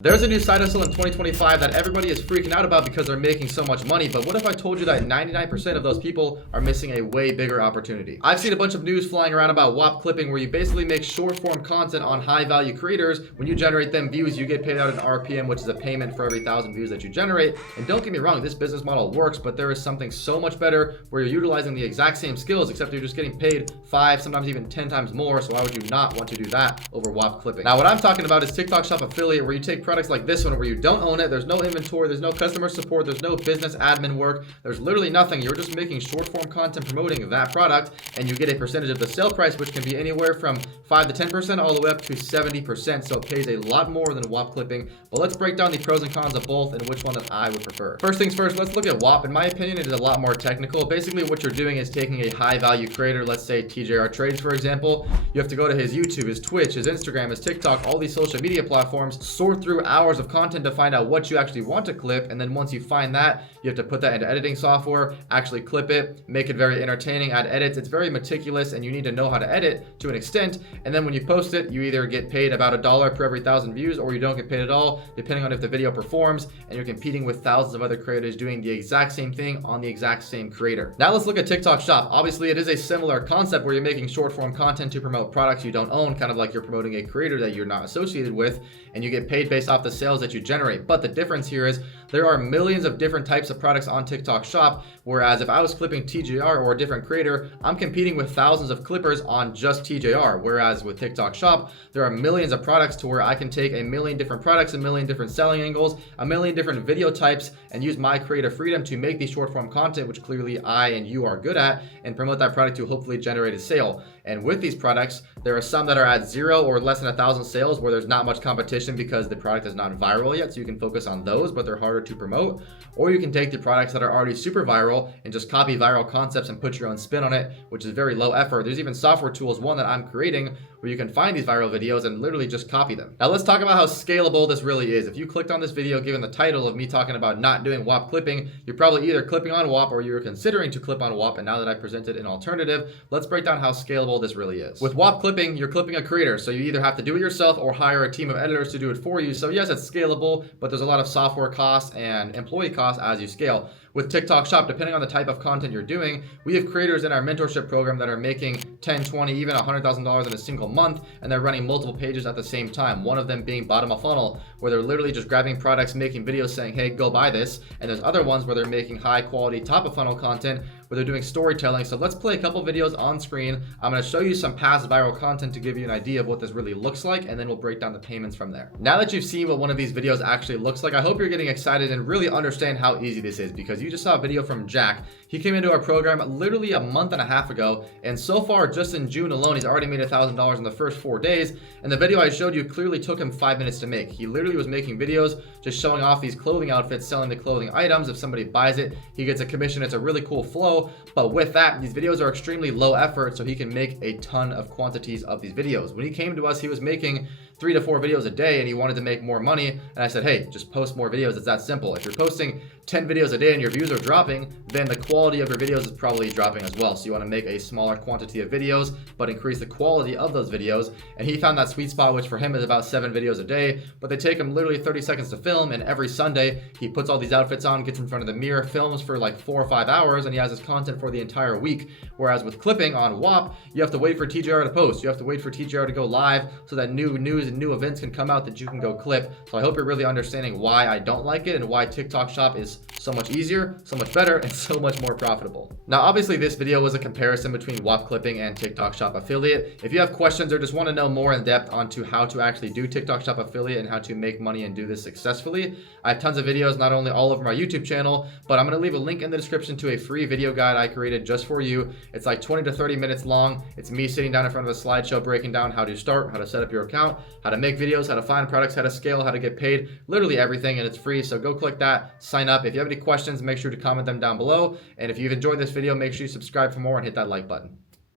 There's a new side hustle in 2025 that everybody is freaking out about because they're making so much money, but what if I told you that 99% of those people are missing a way bigger opportunity? I've seen a bunch of news flying around about Whop clipping where you basically make short form content on high value creators. When you generate them views, you get paid out an RPM, which is a payment for every 1,000 views that you generate. And don't get me wrong, this business model works, but there is something so much better where you're utilizing the exact same skills, except you're just getting paid 5, sometimes even 10 times more. So why would you not want to do that over Whop clipping? Now, what I'm talking about is TikTok Shop affiliate, where you take products like this one where you don't own it, there's no inventory, there's no customer support, there's no business admin work, there's literally nothing. You're just making short form content promoting that product, and you get a percentage of the sale price, which can be anywhere from 5 to 10% all the way up to 70%. So it pays a lot more than Whop clipping. But let's break down the pros and cons of both and which one that I would prefer. First things first, let's look at Whop. In my opinion, it is a lot more technical. Basically what you're doing is taking a high value creator, let's say TJR Trades for example. You have to go to his YouTube, his Twitch, his Instagram, his TikTok, all these social media platforms, sort through hours of content to find out what you actually want to clip, and then once you find that, you have to put that into editing software, actually clip it, make it very entertaining, add edits. It's very meticulous and you need to know how to edit to an extent, and then when you post it, you either get paid about $1 per every 1,000 views or you don't get paid at all, depending on if the video performs, and you're competing with thousands of other creators doing the exact same thing on the exact same creator. Now let's look at TikTok Shop. Obviously it is a similar concept where you're making short form content to promote products you don't own, kind of like you're promoting a creator that you're not associated with, and you get paid based off the sales that you generate. But the difference here is there are millions of different types of products on TikTok Shop, whereas if I was clipping TJR or a different creator, I'm competing with thousands of clippers on just TJR, whereas with TikTok Shop, there are millions of products to where I can take a million different products, a million different selling angles, a million different video types, and use my creative freedom to make these short form content, which clearly I and you are good at, and promote that product to hopefully generate a sale. And with these products, there are some that are at 0 or less than 1,000 sales where there's not much competition because the product is not viral yet, so you can focus on those, but they're harder to promote. Or you can take the products that are already super viral and just copy viral concepts and put your own spin on it, which is very low effort. There's even software tools, one that I'm creating, where you can find these viral videos and literally just copy them. Now let's talk about how scalable this really is. If you clicked on this video given the title of me talking about not doing Whop clipping, you're probably either clipping on Whop or you're considering to clip on Whop, and now that I presented an alternative, let's break down how scalable this really is. With Whop clipping, you're clipping a creator, so you either have to do it yourself or hire a team of editors to do it for you. So yes, it's scalable, but there's a lot of software costs and employee costs as you scale. With TikTok Shop, depending on the type of content you're doing, we have creators in our mentorship program that are making 10, 20, even $100,000 in a single month, and they're running multiple pages at the same time. One of them being bottom of funnel, where they're literally just grabbing products, making videos saying, hey, go buy this. And there's other ones where they're making high quality top of funnel content where they're doing storytelling. So let's play a couple videos on screen. I'm going to show you some past viral content to give you an idea of what this really looks like, and then we'll break down the payments from there. Now that you've seen what one of these videos actually looks like, I hope you're getting excited and really understand how easy this is, because you just saw a video from Jack. He came into our program literally a month and a half ago, and so far just in June alone, he's already made $1,000 in the first 4 days. And the video I showed you clearly took him 5 minutes to make. He literally was making videos just showing off these clothing outfits, selling the clothing items. If somebody buys it, he gets a commission. It's a really cool flow. But with that, these videos are extremely low effort, so he can make a ton of quantities of these videos. When he came to us, he was making 3 to 4 videos a day, and he wanted to make more money. And I said, hey, just post more videos. It's that simple. If you're posting 10 videos a day and your views are dropping, then the quality of your videos is probably dropping as well. So you want to make a smaller quantity of videos, but increase the quality of those videos. And he found that sweet spot, which for him is about 7 videos a day, but they take him literally 30 seconds to film. And every Sunday he puts all these outfits on, gets in front of the mirror, films for like 4 or 5 hours, and he has his content for the entire week. Whereas with clipping on Whop, you have to wait for TJR to post. You have to wait for TJR to go live so that new news and new events can come out that you can go clip. So I hope you're really understanding why I don't like it and why TikTok Shop is so much easier, so much better, and so much more profitable. Now, obviously this video was a comparison between Whop clipping and TikTok Shop affiliate. If you have questions or just want to know more in depth onto how to actually do TikTok Shop affiliate and how to make money and do this successfully, I have tons of videos, not only all over my YouTube channel, but I'm going to leave a link in the description to a free video guide I created just for you. It's like 20 to 30 minutes long. It's me sitting down in front of a slideshow breaking down how to start, how to set up your account, how to make videos, how to find products, how to scale, how to get paid, literally everything, and it's free. So go click that, sign up. If you have any questions, make sure to comment them down below. And if you've enjoyed this video, make sure you subscribe for more and hit that like button.